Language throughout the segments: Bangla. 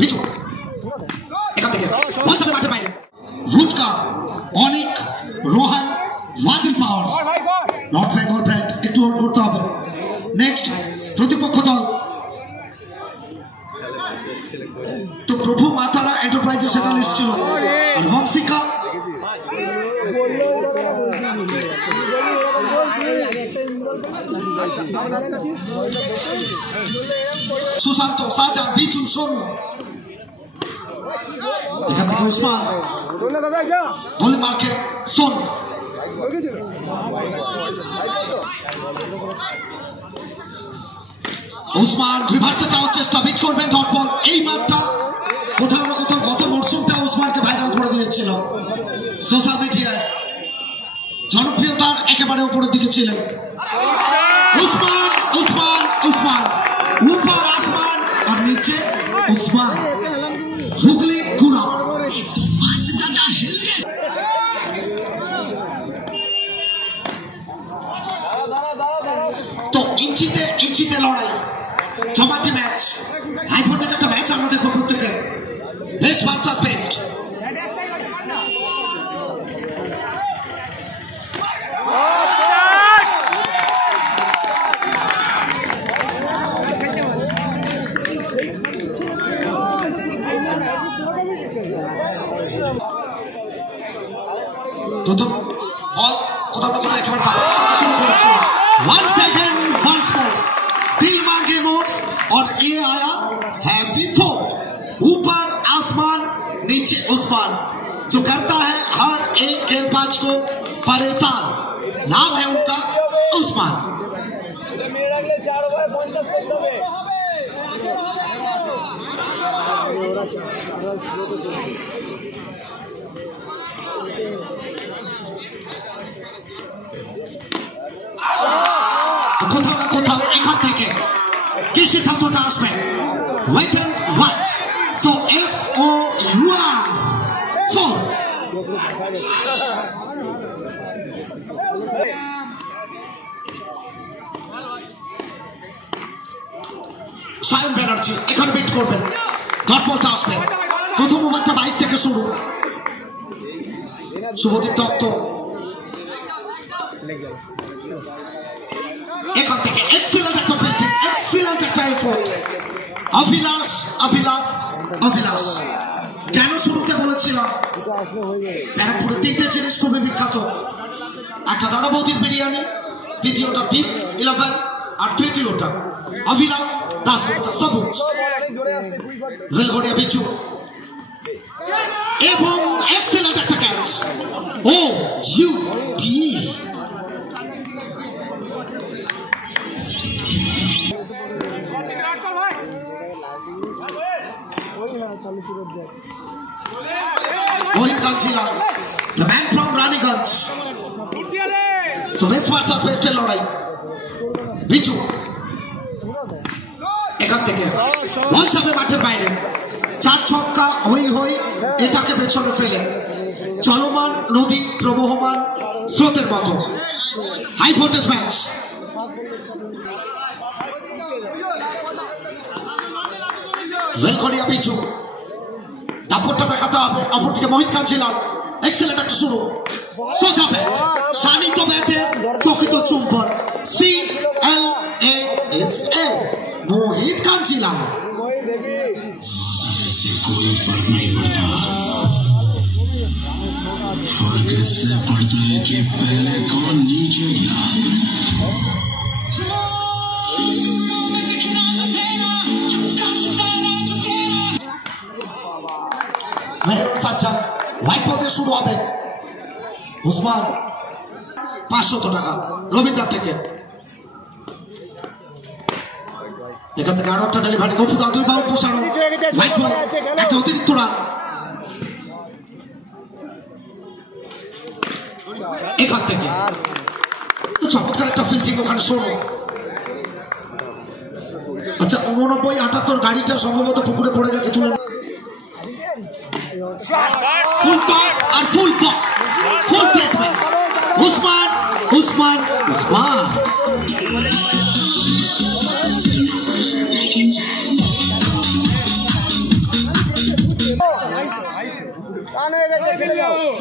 বিচু এখান থেকে বল যাবে মাঠের বাইরে। রুটকা, অনিক, রোহান, ওয়াদিল পাওয়ার, নর্থ বেঙ্গল ব্র্যান্ড একটু হোল্ড করতে হবে। নেক্সট প্রতিপক্ষ দল তো প্রভু মাথারা এন্টারপ্রাইজের সেটা লিস্ট ছিল, আর হোমসিকা সুশান্ত, সাজা, বিচু, সোনু। এখান থেকে উসমান বলে মার্কে সোনু। উসমান রিভার্সে যাওয়ার চেষ্টা, বিট করবেন ডট বল। এই মাঠটা কোথাও না কোথাও গত মরশুমটা উসমানকে ভাইরাল করে দিয়েছিল, সোশ্যাল মিডিয়ায় জনপ্রিয়তার একেবারে উপরের দিকে ছিলেন উসমান। উসমান উসমান ऊपर आसमान और नीचे उस्मान, हुगली गुना। तो इंचिते लड़ाई जमाटी मैच, हाई भोल्टेज একটা ম্যাচ আমরা দেখব প্রত্যেকে। Best versus best. প্রথম বল কোথাও না কোথাও একেবারে শুরু করেছে। 1 सेकंड वंस मोर, दिल मांगे मोर और ये आया हैवी 4। ऊपर आसमान नीचे उस्मान, जो करता है हर एक गेंदबाज को परेशान। नाम है उनका उस्मान। কোথাও না কোথাও এখান থেকে কি সিদ্ধান্তটা আসবে, wait and watch. So FOUR 4। Sayan Banerjee এখানে বিট করবেন, ডট বলটা আসবে। প্রথম ওভারটা 22 থেকে শুরু। শুভদীপ দত্ত এখান থেকে এক্সিলেন্ট একটা ফিল্ডিং, এক্সিলেন্ট একটা এফোর্ট। অভিলাষ কেন শুরুতে বলেছিলাম ব্যারাকপুরে 3টে জিনিস খুবই বিখ্যাত, একটা দাদা বৌদির বিরিয়ানি, দ্বিতীয়টা দ্বীপ 11 আর তৃতীয়টা অভিলাষ দাসগুপ্তা সবুজ। বেলঘড়িয়া বিচু এবং এক্সিলেন্ট একটা catch. OUT Mohit Kanchila, the man from Raniganj. So best versus best এর লড়াই। বিচু এখান থেকে বল যাবে মাঠের বাইরে। 4 ছক্কা হই এটাকে পেছনে ফেলে চলমান নদী প্রবহমান স্রোতের মতো। High voltage match. বেলঘড়িয়া বিচু, দাপটটা দেখাতে হবে। অপরদিকে মোহিত কাঞ্চিলা, এক্সেলেন্ট একটা শুরু। সোজা ব্যাট, শানিত ব্যাটের চকিত চুম্বন। CLASS मोहित कांचीला। ऐसे कोई फर्क नहीं पड़ता, फर्क इससे पड़ता है कि पहले कौन नीचे गिरा। আচ্ছা হোয়াইট বল দিয়ে শুরু হবে। উসমান 500 টাকা রবীন্দ্র থেকে। এখান থেকে আরো একটা ডেলিভারি, গফুদা 2 বার প্রসারণ, হোয়াইট বল একটা অতিরিক্ত রান। এখান থেকে চমৎকার একটা ফিল্ডিং ওখানে শোনো। আচ্ছা 89-78 গাড়িটা সম্ভবত পুকুরে পড়ে গেছে, তুলে ফুল টস আর ফুল বক্স, ফুল ট্রিটমেন্ট। উসমান উসমান উসমান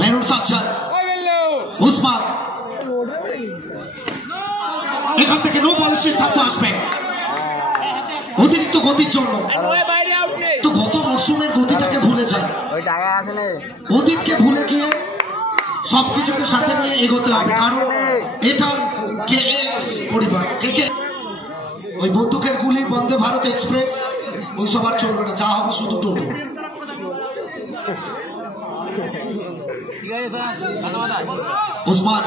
মেহরুন সাজ্জাদ, উসমান, এখান থেকে নো বলের সিদ্ধান্ত আসবে অতিরিক্ত গতির জন্য। তো গত মরশুমের গতিটাকে ভুলে যায়, অতীতকে ভুলে গিয়ে সবকিছুকে সাথে নিয়ে এগোতে হবে, কারণ এটা কেএক্স পরিবার। ওই বন্দুকের গুলি, বন্দে ভারত এক্সপ্রেস ওই সব আর চলবে না, যা হবে শুধু টোটো। উসমান,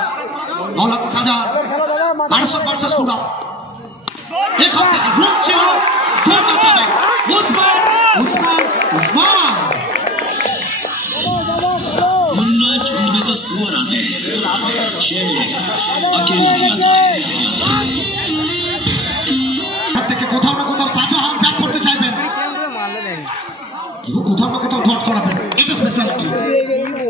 মৌলানা সাজান, আরশাদ ভার্সেস কুড়া। এখান থেকে রুট ছিল, গোল বাঁচাবে উসমান, উসমান, উসমান। मुन्ना झुंड में तो सुअर आते हैं, शेर अकेला ही आता है। থেকে কোথাও না কোথাও শাহজাহান ব্যাক করতে চাইবেন এবং কোথাও না কোথাও ডট করাবেন, এটা স্পেশালিটি।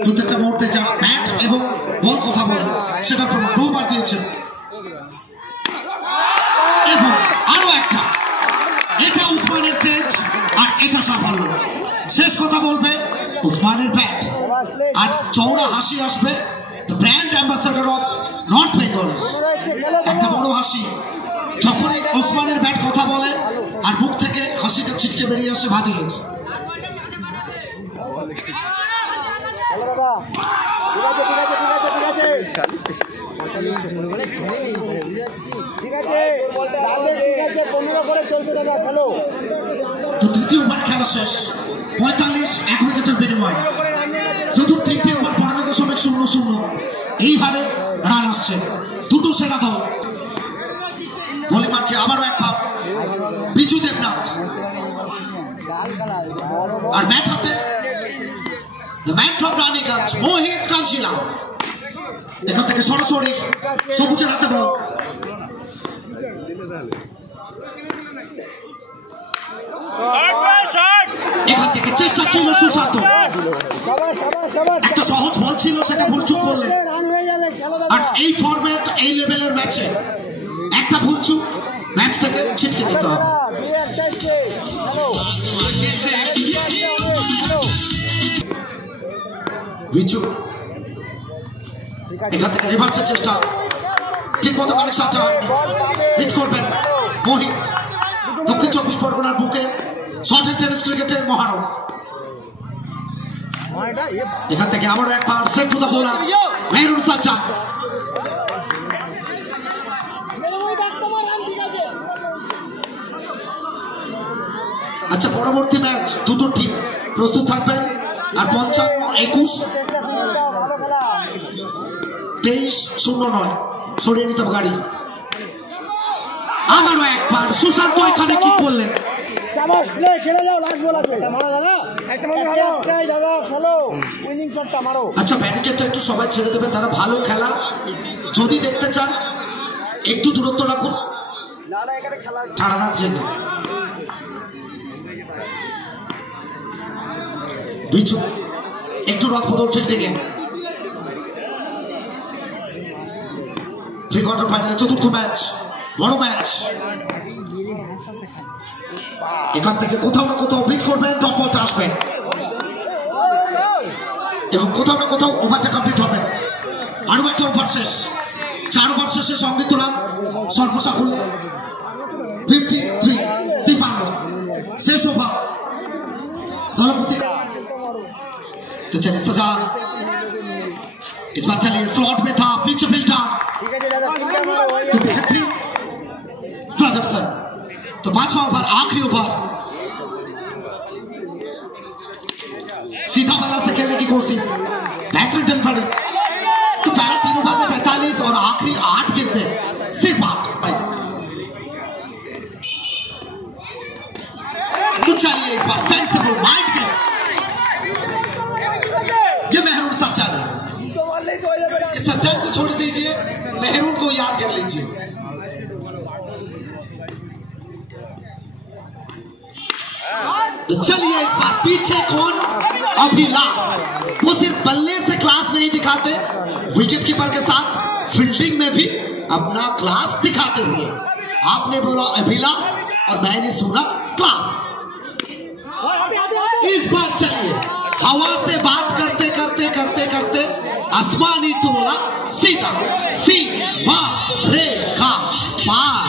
প্রত্যেকটা মুহূর্তে যারা ব্যাট এবং বল কথা বলেন সেটা প্রমাণ বহুবার দিয়েছেন। এবং আরো একটা, এটা উসমানের ক্রেজ আর এটা সাফল্য। শেষ কথা বলবে উসমানের ব্যাট, আর চওড়া হাসি আসবে brand ambassador of north Bengal. একটা বড় হাসি যখনই ওসমানের ব্যাট কথা বলে আর মুখ থেকে হাসিটা ছিটকে বেরিয়ে আসে ভাদিলের। তো তৃতীয় ওভার খেলা শেষ, 45 1 উইকেটের বিনিময়। চতুর্থ 3টে ওভার 15.00। এই হারে রান আসছে দুটো সেরা দল। বলিমানকে আবারও এক ভাব বিজু দেবনাথ, আর ব্যাট হাতে দ্য ম্যান ফ্রম রানীগঞ্জ মোহিত কাঞ্চিলা। এখান থেকে সরাসরি সবুজের হাতে বল। এখান থেকে চেষ্টা ছিল সুশান্ত, একটা সহজ বল ছিল, সেটা ভুল চুক করলেন। আর এই ফরম্যাট, এই লেভেলের ম্যাচে একটা ভুল চুক ম্যাচ থেকে ছিটকে যেতে হবে। বিচু এখান থেকে রিভার্সের চেষ্টা, ঠিক মতো কানেকশনটা হিট করবেন মোহিত। দক্ষিণ 24 পরগনার বুকে শর্ট হ্যান্ড টেনিস ক্রিকেটের মহারণ। এখান থেকে আবারও একবার set to the bowler Mehrun Sajjad. আচ্ছা, পরবর্তী ম্যাচ দুটো টিম প্রস্তুত থাকবেন। আর 55-21 23-09 সরিয়ে নিতে হবে গাড়ি। আবারও একবার সুশান্ত এখানে কি করলেন? আচ্ছা, ব্যারিকেডটা একটু সবাই ছেড়ে দেবেন দাদা, ভালো খেলা যদি দেখতে চান একটু দূরত্ব রাখুন। ঠাড়া না জেনে বিচু একটু রথ বদল ফিল্ডিংয়ে। প্রি কোয়ার্টার ফাইনালে চতুর্থ ম্যাচ, বড় ম্যাচ। এখান থেকে কোথাও না কোথাও বিট করবেন, টপ বলটা আসবে এবং কোথাও না কোথাও ওভারটা কমপ্লিট হবে। আরো একটা ওভার শেষ, 4 ওভার শেষে সমৃদ্ধ রান সর্বসাকুল্যে 53 শেষ ওভার। দলপতি तो चलिए सजान इस बार चलिए स्लॉट में था, पीछे फिल्टर तो बेहतरीन प्रदर्शन। तो 5वां ओवर, आखिरी ओवर, सीधा वाला से खेलने की कोशिश, बेहतरीन डिलीवरी। तो पहला 3 ओवर में 45 और आखिरी 8 गेंद में सिर्फ 8। तो चलिए इस बार सेंसिबल माइंड के ये मेहरून सज्जाद है। सज्जाद को छोड़ दीजिए, मेहरून को याद कर लीजिए। तो चलिए इस बार पीछे कौन? अभिलाष। वो सिर्फ बल्ले से क्लास नहीं दिखाते, विकेट कीपर के साथ फील्डिंग में भी अपना क्लास दिखाते हुए। आपने बोला अभिलाष और मैंने सुना क्लास। इस बार चलिए हवा से बात करते करते करते करते आसमानी टोला सीधा सीमा रेखा पार।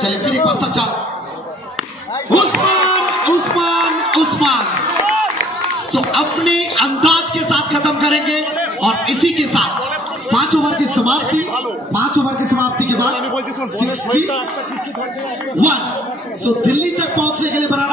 चलिए फिर एक बार सच्चा उस्मान उस्मान उस्मान तो अपने अंदाज के साथ खत्म करेंगे। और इसी के साथ 5 ओवर की समाप्ति, 5 ओवर की समाप्ति के बाद 61 सो दिल्ली तक पहुंचने के लिए बना